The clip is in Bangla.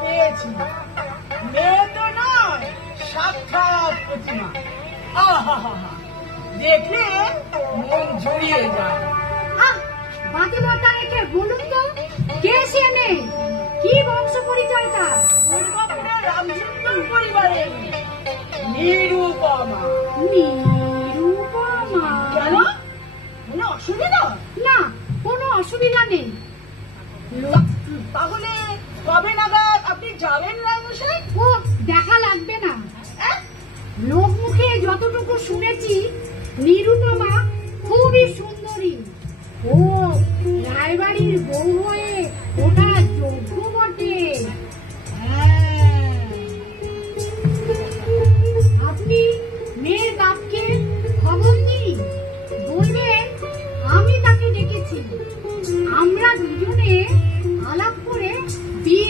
পেয়েছি। মেয়ে তো নয়, সাক্ষাৎ প্রতিমা। আহা, দেখলে মন জড়িয়ে যায়। বাতি বর্তা রেখে বলুন তো, কে সে মেয়ে? কি বংশ পরিচয় তার? দুর্গাপুরের রামচন্দ্র পরিবারের নিরুপমা। নিরুপমা? কেন, কোনো অসুবিধা? না, কোনো অসুবিধা নেই। তাহলে কবে নাগাদ আপনি যাবেন রায়মশাই? ও দেখা লাগবে না। লোক মুখে যতটুকু শুনেছি, নিরুপমা খুবই সুন্দরী। ও রায়বাড়ির বউ হয়ে ওটা যোগ্য বটে। আপনি মেয়ের বাপকে খবর নিন, বলবেন আমি তাকে ডেকেছি। আমরা দুজনে আলাপ করে বিয়ে